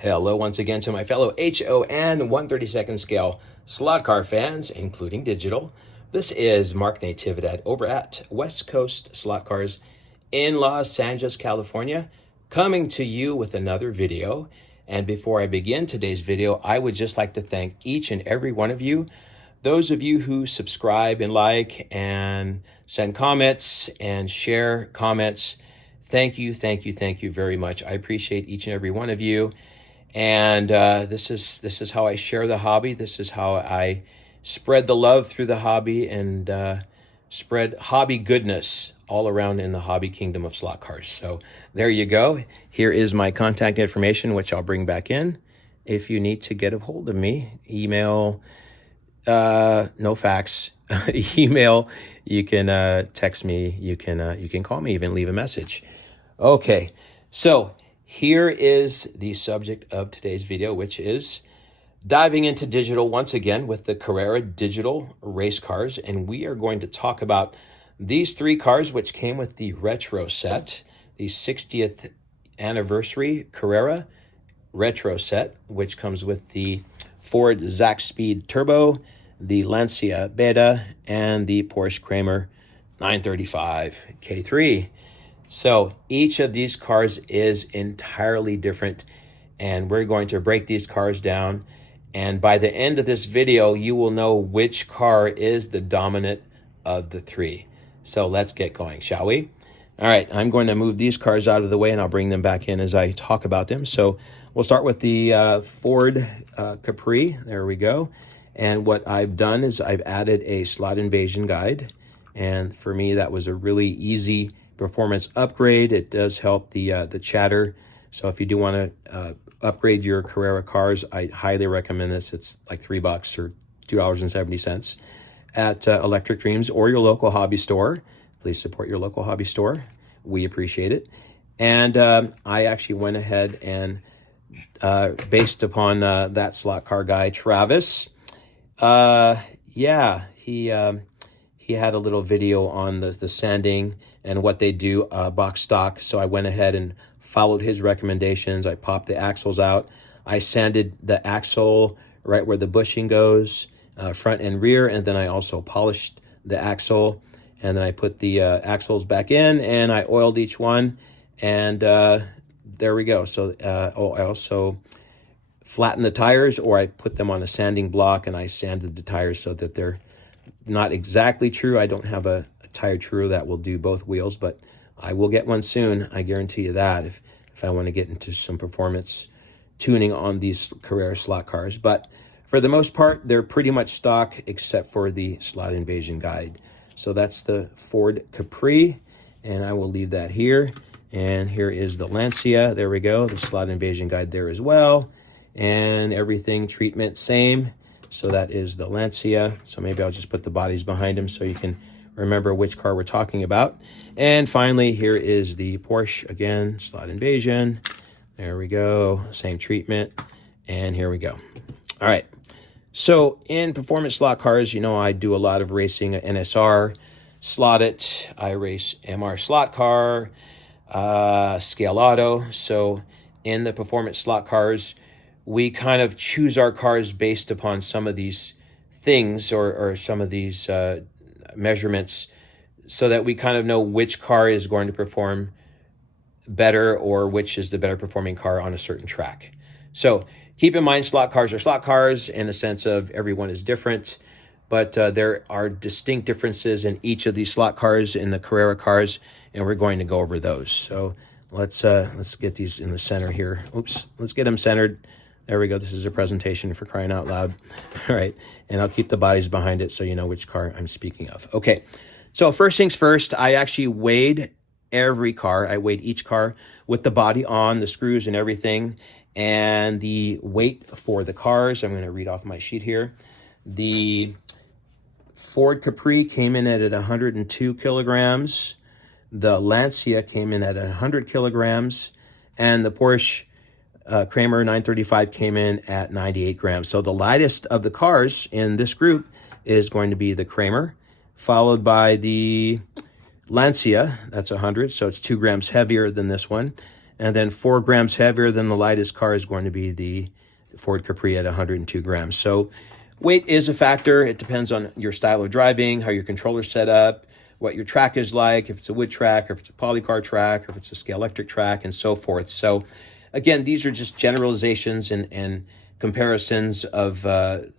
Hello once again to my fellow HON 132nd scale slot car fans, including digital. This is Mark Natividad over at West Coast Slot Cars in Los Angeles, California, coming to you with another video. And before I begin today's video, I would just like to thank each and every one of you, those of you who subscribe and like and send comments and share comments. Thank you very much. I appreciate each and every one of you. And this is how I share the hobby. This is how I spread the love through the hobby and spread hobby goodness all around in the hobby kingdom of slot cars. So there you go. Here is my contact information, which I'll bring back in. If you need to get a hold of me, email, no fax, email. You can text me. You can call me. Even leave a message. Okay, so here is the subject of today's video, which is diving into digital once again with the Carrera Digital race cars. And we are going to talk about these three cars, which came with the retro set, the 60th anniversary Carrera retro set, which comes with the Ford Zack Speed Turbo, the Lancia Beta, and the Porsche Carrera 935 K3. So each of these cars is entirely different, and we're going to break these cars down. And by the end of this video, you will know which car is the dominant of the three. So let's get going, shall we? All right, I'm going to move these cars out of the way, and I'll bring them back in as I talk about them. So we'll start with the Ford Capri. There we go. And what I've done is I've added a slot invasion guide. And for me, that was a really easy performance upgrade. It does help the chatter. So if you do want to upgrade your Carrera cars, I highly recommend this. It's like $3 or $2.70 at Electric Dreams or your local hobby store. Please support your local hobby store. We appreciate it. And I actually went ahead and based upon that slot car guy, Travis. He had a little video on the sanding and what they do box stock. So I went ahead and followed his recommendations. I popped the axles out. I sanded the axle right where the bushing goes, front and rear. And then I also polished the axle. And then I put the axles back in and I oiled each one. And there we go. So I also flattened the tires, or I put them on a sanding block and I sanded the tires so that they're not exactly true. I don't have a tire true that will do both wheels, but I will get one soon. I guarantee you that if I want to get into some performance tuning on these Carrera slot cars. But for the most part, they're pretty much stock except for the slot invasion guide. So that's the Ford Capri, and I will leave that here. And here is the Lancia. There we go. The slot invasion guide there as well. And everything treatment same. So that is the Lancia. So maybe I'll just put the bodies behind them so you can remember which car we're talking about. And finally, here is the Porsche, again, slot invasion. There we go, same treatment. And here we go. All right. So in performance slot cars, you know, I do a lot of racing, NSR, slot it. I race MR slot car, scale auto. So in the performance slot cars, we kind of choose our cars based upon some of these things or some of these measurements so that we kind of know which car is going to perform better or which is the better performing car on a certain track. So keep in mind, slot cars are slot cars in the sense of everyone is different, but there are distinct differences in each of these slot cars in the Carrera cars, and we're going to go over those. So let's get these in the center here. Oops, let's get them centered. There we go. This is a presentation, for crying out loud. All right. And I'll keep the bodies behind it so you know which car I'm speaking of. Okay. So first things first, I actually weighed every car. I weighed each car with the body on, the screws and everything, and the weight for the cars. I'm going to read off my sheet here. The Ford Capri came in at 102 kilograms. The Lancia came in at 100 kilograms. And the Porsche Carrera 935 came in at 98 grams. So the lightest of the cars in this group is going to be the Carrera, followed by the Lancia. That's 100, so it's 2 grams heavier than this one. And then 4 grams heavier than the lightest car is going to be the Ford Capri at 102 grams. So weight is a factor. It depends on your style of driving, how your controller's set up, what your track is like, if it's a wood track, or if it's a polycar track, or if it's a scale electric track, and so forth. So again, these are just generalizations and comparisons of the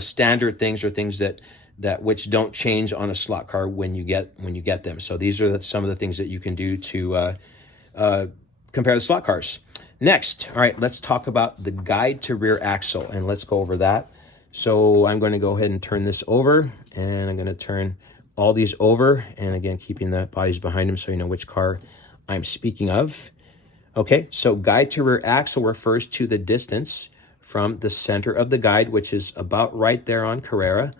standard things, or things that which don't change on a slot car when you get them. So these are some of the things that you can do to compare the slot cars. Next, all right, let's talk about the guide to rear axle, and let's go over that. So I'm going to go ahead and turn this over, and I'm going to turn all these over, and again, keeping the bodies behind them so you know which car I'm speaking of. Okay, so guide to rear axle refers to the distance from the center of the guide, which is about right there on Carrera,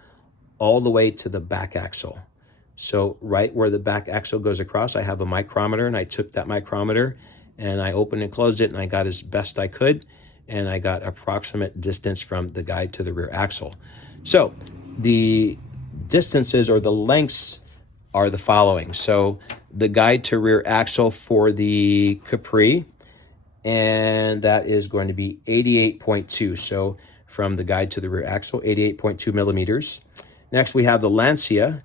all the way to the back axle. So right where the back axle goes across, I have a micrometer, and I took that micrometer and I opened and closed it, and I got as best I could, and I got approximate distance from the guide to the rear axle. So the distances, or the lengths, are the following. So the guide to rear axle for the Capri, and that is going to be 88.2. So from the guide to the rear axle, 88.2 millimeters. Next, we have the Lancia,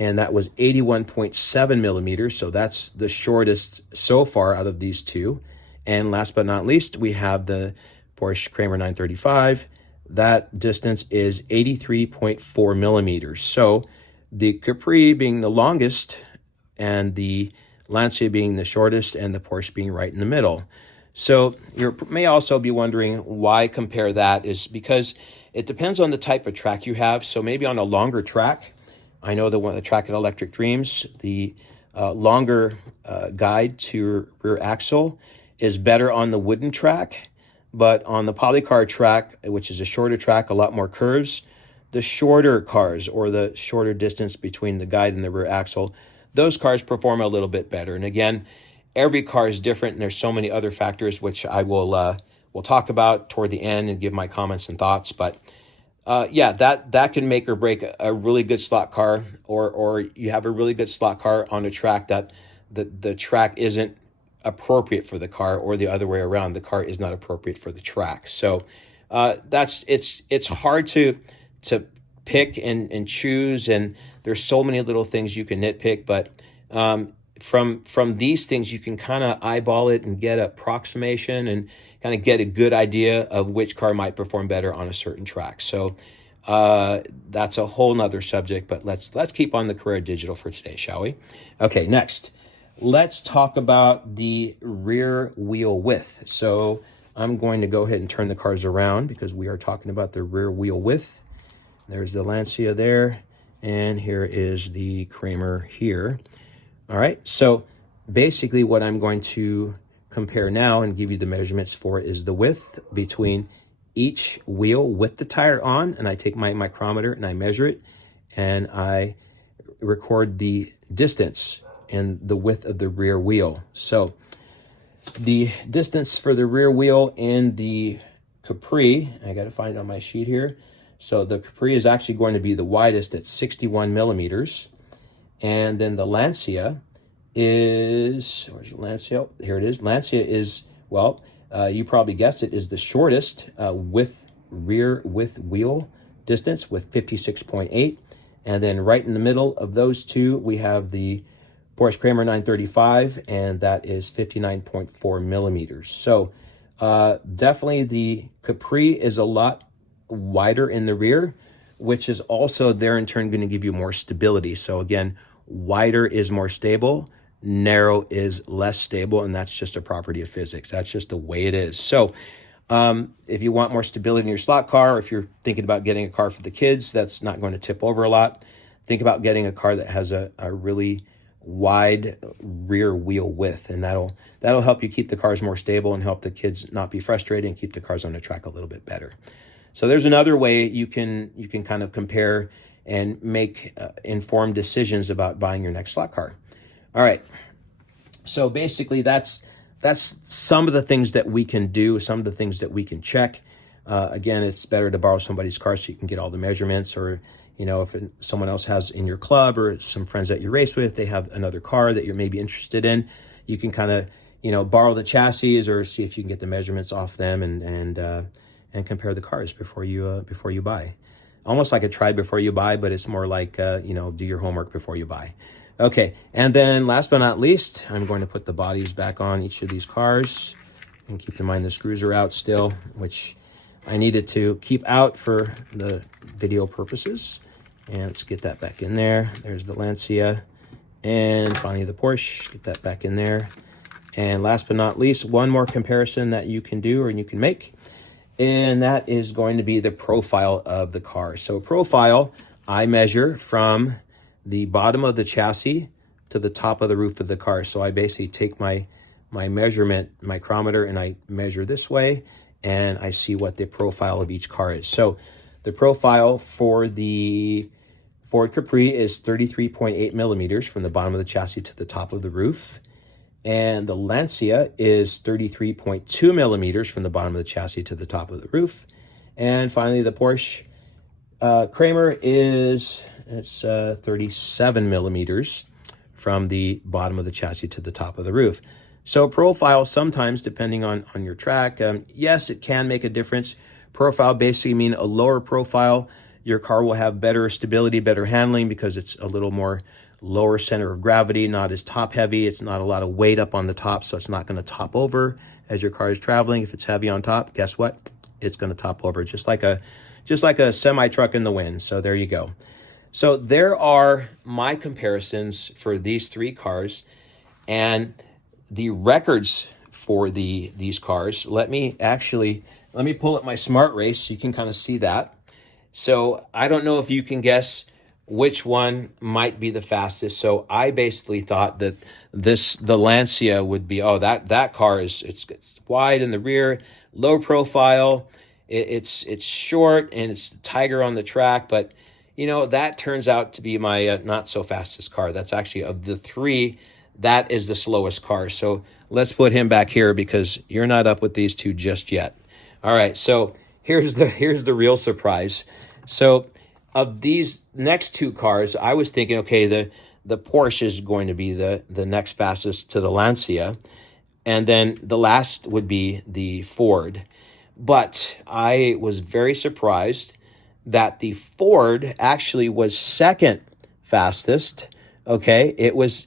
and that was 81.7 millimeters. So that's the shortest so far out of these two. And last but not least, we have the Porsche Carrera 935. That distance is 83.4 millimeters. So the Capri being the longest, and the Lancia being the shortest, and the Porsche being right in the middle. So you may also be wondering why compare that, is because it depends on the type of track you have. So maybe on a longer track, I know the track at Electric Dreams, the longer guide to rear axle is better on the wooden track, but on the polycar track, which is a shorter track, a lot more curves, the shorter cars, or the shorter distance between the guide and the rear axle, those cars perform a little bit better. And again, every car is different, and there's so many other factors which I will talk about toward the end and give my comments and thoughts. But yeah, that can make or break a really good slot car, or you have a really good slot car on a track that the track isn't appropriate for the car, or the other way around, the car is not appropriate for the track. So it's hard to pick and choose, and there's so many little things you can nitpick, but from these things you can kind of eyeball it and get an approximation and kind of get a good idea of which car might perform better on a certain track. So that's a whole nother subject, but let's keep on the Carrera Digital for today, shall we? Okay, next, let's talk about the rear wheel width. So I'm going to go ahead and turn the cars around because we are talking about the rear wheel width. There's the Lancia there, and here is the Carrera here. All right, so basically what I'm going to compare now and give you the measurements for is the width between each wheel with the tire on, and I take my micrometer and I measure it, and I record the distance and the width of the rear wheel. So the distance for the rear wheel in the Capri, I got to find it on my sheet here. So the Capri is actually going to be the widest at 61 millimeters. And then the Lancia is, where's the Lancia? Oh, here it is. Lancia is, well, you probably guessed it, is the shortest rear wheel distance with 56.8. And then right in the middle of those two, we have the Porsche Carrera 935, and that is 59.4 millimeters. So definitely the Capri is a lot wider in the rear, which is also there in turn going to give you more stability. So again, wider is more stable, narrow is less stable, and that's just a property of physics. That's just the way it is. So if you want more stability in your slot car, or if you're thinking about getting a car for the kids that's not going to tip over a lot, think about getting a car that has a really wide rear wheel width, and that'll help you keep the cars more stable and help the kids not be frustrated and keep the cars on the track a little bit better. So there's another way you can kind of compare and make informed decisions about buying your next slot car. All right. So basically that's some of the things that we can do, some of the things that we can check. Again, it's better to borrow somebody's car so you can get all the measurements, or if someone else has in your club, or some friends that you race with, they have another car that you're maybe interested in, you can kind of borrow the chassis or see if you can get the measurements off them and compare the cars before you buy. Almost like a try before you buy, but it's more like, do your homework before you buy. Okay, and then last but not least, I'm going to put the bodies back on each of these cars. And keep in mind the screws are out still, which I needed to keep out for the video purposes. And let's get that back in there. There's the Lancia. And finally the Porsche, get that back in there. And last but not least, one more comparison that you can do or you can make. And that is going to be the profile of the car. So profile, I measure from the bottom of the chassis to the top of the roof of the car. So I basically take my measurement micrometer and I measure this way and I see what the profile of each car is. So the profile for the Ford Capri is 33.8 millimeters from the bottom of the chassis to the top of the roof. And the Lancia is 33.2 millimeters from the bottom of the chassis to the top of the roof. And finally, the Porsche Carrera is 37 millimeters from the bottom of the chassis to the top of the roof. So profile, sometimes depending on your track, yes, it can make a difference. Profile basically mean a lower profile. Your car will have better stability, better handling because it's a little more lower center of gravity, not as top heavy. It's not a lot of weight up on the top, so it's not going to top over as your car is traveling. If it's heavy on top, guess what? It's going to top over just like a semi truck in the wind. So there you go. So there are my comparisons for these three cars and the records for these cars. Let me pull up my Smart Race so you can kind of see that. So I don't know if you can guess which one might be the fastest. So I basically thought that the Lancia would be, that car it's wide in the rear, low profile, it's short and it's the tiger on the track, but that turns out to be my not so fastest car. That's actually, of the three, that is the slowest car. So let's put him back here because you're not up with these two just yet. All right, so here's the real surprise. So of these next two cars, I was thinking, okay, the Porsche is going to be the next fastest to the Lancia, and then the last would be the Ford. But I was very surprised that the Ford actually was second fastest. Okay, it was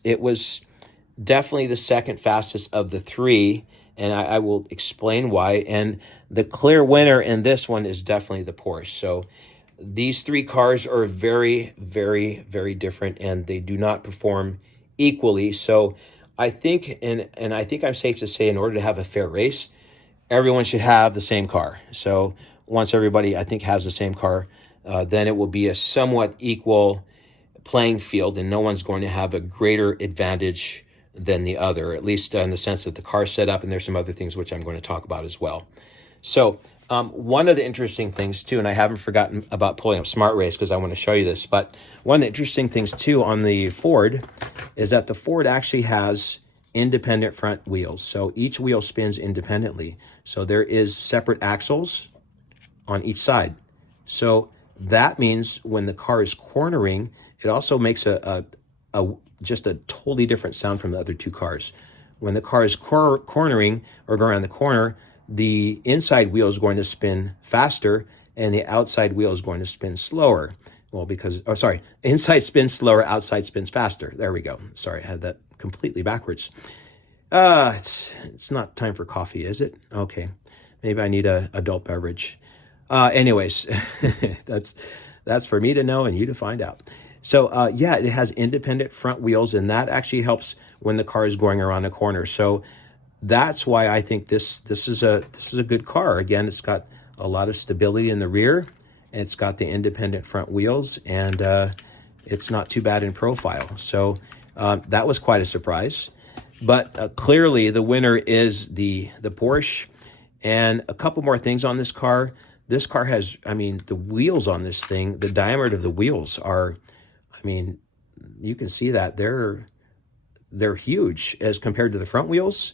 definitely the second fastest of the three, and I will explain why. And the clear winner in this one is definitely the Porsche. So these three cars are very, very, very different, and they do not perform equally. So I think, and I think I'm safe to say, in order to have a fair race, everyone should have the same car. So once everybody, I think, has the same car, then it will be a somewhat equal playing field, and no one's going to have a greater advantage than the other, at least in the sense that the car's set up, and there's some other things which I'm going to talk about as well. So one of the interesting things too, and I haven't forgotten about pulling up Smart Race because I want to show you this, but one of the interesting things too on the Ford is that the Ford actually has independent front wheels. So each wheel spins independently. So there is separate axles on each side. So that means when the car is cornering, it also makes just a totally different sound from the other two cars. When the car is cornering or going around the corner, the inside wheel is going to spin faster and the outside wheel is going to spin slower. Well, inside spins slower, outside spins faster. There we go. Sorry, I had that completely backwards. It's not time for coffee, is it? Okay, maybe I need a adult beverage. Anyways, that's for me to know and you to find out. So yeah, it has independent front wheels, and that actually helps when the car is going around a corner. So that's why I think this is a good car. Again, it's got a lot of stability in the rear, and it's got the independent front wheels, and it's not too bad in profile. So that was quite a surprise. But clearly the winner is the Porsche. And a couple more things on this car. This car has, the wheels on this thing, the diameter of the wheels are, you can see that they're huge as compared to the front wheels.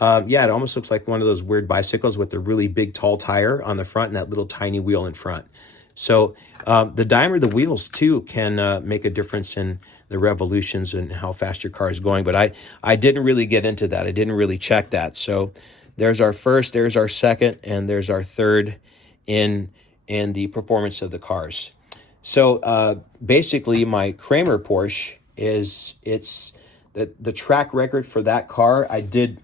Yeah, it almost looks like one of those weird bicycles with the really big tall tire on the front and that little tiny wheel in front. So the diameter of the wheels too can make a difference in the revolutions and how fast your car is going. But I didn't really get into that. I didn't really check that. So there's our first, there's our second, and there's our third in the performance of the cars. So basically, my Kramer Porsche it's the track record for that car. I did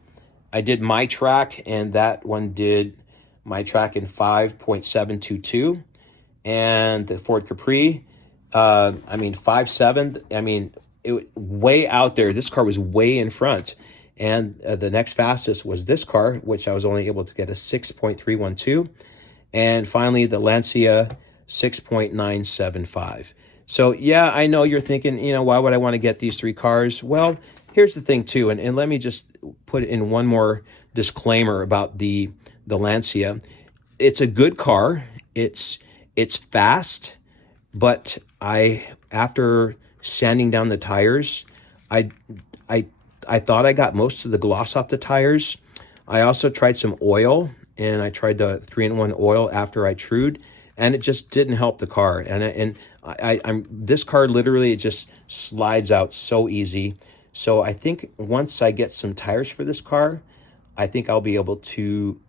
my track, and that one did my track in 5.722, and the Ford Capri, 5.7. It way out there. This car was way in front, and the next fastest was this car, which I was only able to get a 6.312, and finally the Lancia 6.975. So yeah, I know you're thinking, why would I want to get these three cars? Well, here's the thing too, and let me just put in one more disclaimer about the Lancia. It's a good car. It's fast, but after sanding down the tires, I thought I got most of the gloss off the tires. I also tried some oil, and I tried the 3-in-1 oil after I trued, and it just didn't help the car. And I'm this car literally, it just slides out so easy. So I think once I get some tires for this car, I think I'll be able to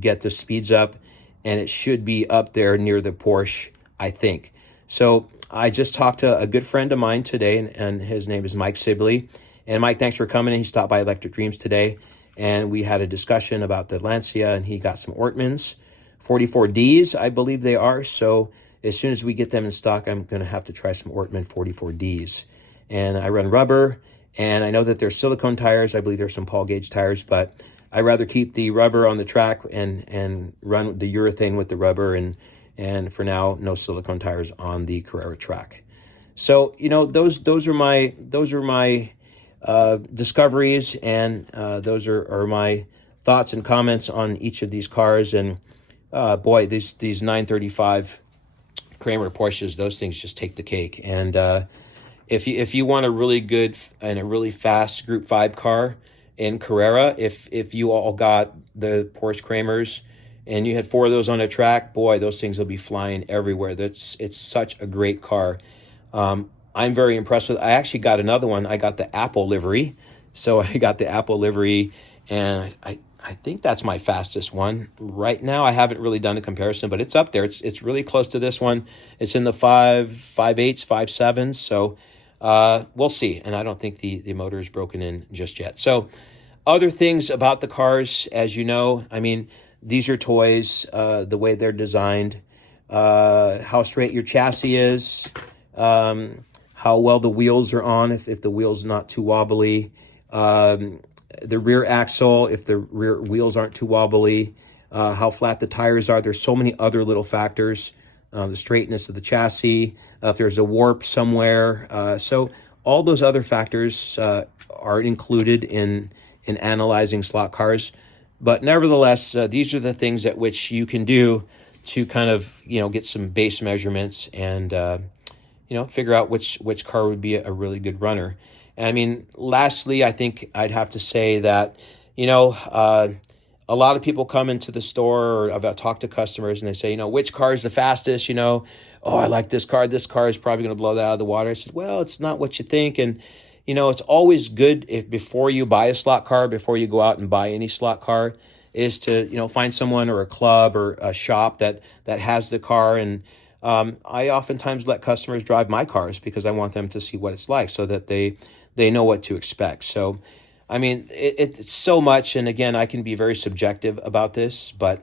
get the speeds up, and it should be up there near the Porsche, I think. So I just talked to a good friend of mine today, and his name is Mike Sibley. And Mike, thanks for coming in. He stopped by Electric Dreams today, and we had a discussion about the Lancia, and he got some Ortmans, 44Ds, I believe they are. So as soon as we get them in stock, I'm going to have to try some Ortman 44Ds. And I run rubber, and I know that there's silicone tires. I believe there's some Paul Gage tires, but I rather keep the rubber on the track and run the urethane with the rubber, and for now, no silicone tires on the Carrera track. So those are my discoveries, and those are my thoughts and comments on each of these cars. And boy, these 935 Kramer Porsches, those things just take the cake. And if you want a really good and a really fast Group 5 car in Carrera, if you all got the Porsche Kramers and you had 4 of those on a track, boy, those things will be flying everywhere. It's such a great car. I'm very impressed with it. I actually got another one. I got the Apple livery. So I got the Apple livery, and I think that's my fastest one. Right now, I haven't really done a comparison, but it's up there. It's really close to this one. It's in the 5.8s, 5.7s. So we'll see. And I don't think the motor is broken in just yet. So other things about the cars, as you know, these are toys, the way they're designed, how straight your chassis is, how well the wheels are on, if the wheel's not too wobbly, the rear axle, if the rear wheels aren't too wobbly, how flat the tires are. There's so many other little factors, the straightness of the chassis, if there's a warp somewhere. So all those other factors are included in analyzing slot cars. But nevertheless, these are the things at which you can do to kind of, get some base measurements and, figure out which car would be a really good runner. And lastly, I think I'd have to say that, a lot of people come into the store, or I've talked to customers, and they say, which car is the fastest? Oh, I like this car. This car is probably going to blow that out of the water. I said, well, it's not what you think. And, it's always good if before you buy a slot car, before you go out and buy any slot car, is to, find someone or a club or a shop that has the car. And I oftentimes let customers drive my cars because I want them to see what it's like so that they know what to expect. So, it's so much. And again, I can be very subjective about this, but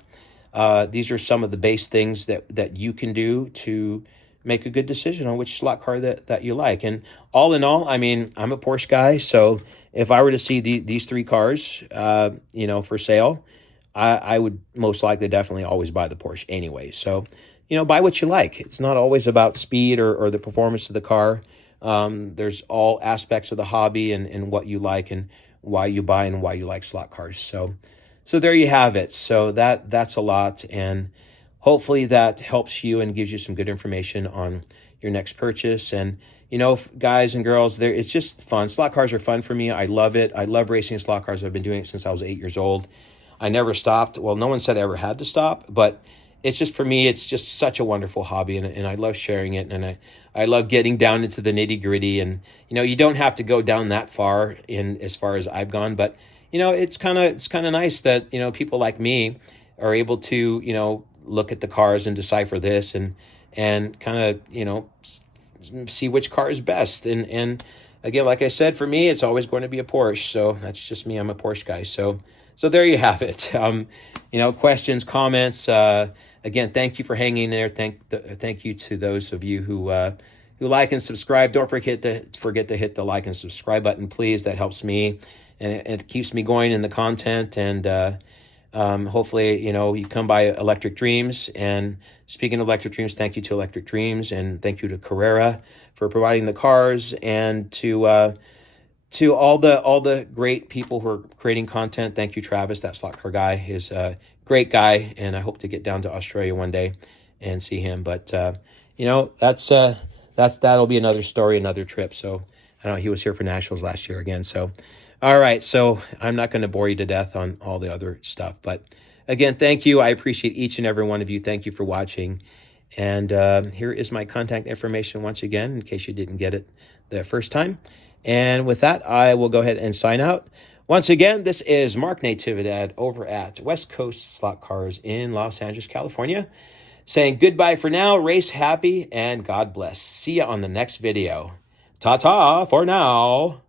these are some of the base things that you can do to make a good decision on which slot car that you like. And all in all, I'm a Porsche guy. So if I were to see these three cars, for sale, I would most likely definitely always buy the Porsche anyway. So, buy what you like. It's not always about speed or the performance of the car. There's all aspects of the hobby and what you like and why you buy and why you like slot cars. So there you have it. So that's a lot. And hopefully that helps you and gives you some good information on your next purchase. And, guys and girls, it's just fun. Slot cars are fun for me. I love it. I love racing slot cars. I've been doing it since I was 8 years old. I never stopped. Well, no one said I ever had to stop, but it's just, for me, it's just such a wonderful hobby, and I love sharing it, and I love getting down into the nitty gritty. And you don't have to go down that far in as far as I've gone, but it's kind of nice that people like me are able to look at the cars and decipher this, and kind of see which car is best. And again, like I said, for me, it's always going to be a Porsche. So that's just me. I'm a Porsche guy. So there you have it. Questions, comments. Again, thank you for hanging there. Thank you to those of you who like and subscribe. Don't forget to hit the like and subscribe button, please. That helps me, and it keeps me going in the content. And hopefully, you come by Electric Dreams. And speaking of Electric Dreams, thank you to Electric Dreams, and thank you to Carrera for providing the cars, and to all the great people who are creating content. Thank you, Travis. That slot car guy is a great guy, and I hope to get down to Australia one day and see him. But that'll be another story, another trip. So I don't know. He was here for Nationals last year again. So all right. So I'm not going to bore you to death on all the other stuff, but again, thank you. I appreciate each and every one of you. Thank you for watching. And here is my contact information once again, in case you didn't get it the first time. And with that, I will go ahead and sign out. Once again, this is Mark Natividad over at West Coast Slot Cars in Los Angeles, California, saying goodbye for now, race happy, and God bless. See you on the next video. Ta-ta for now.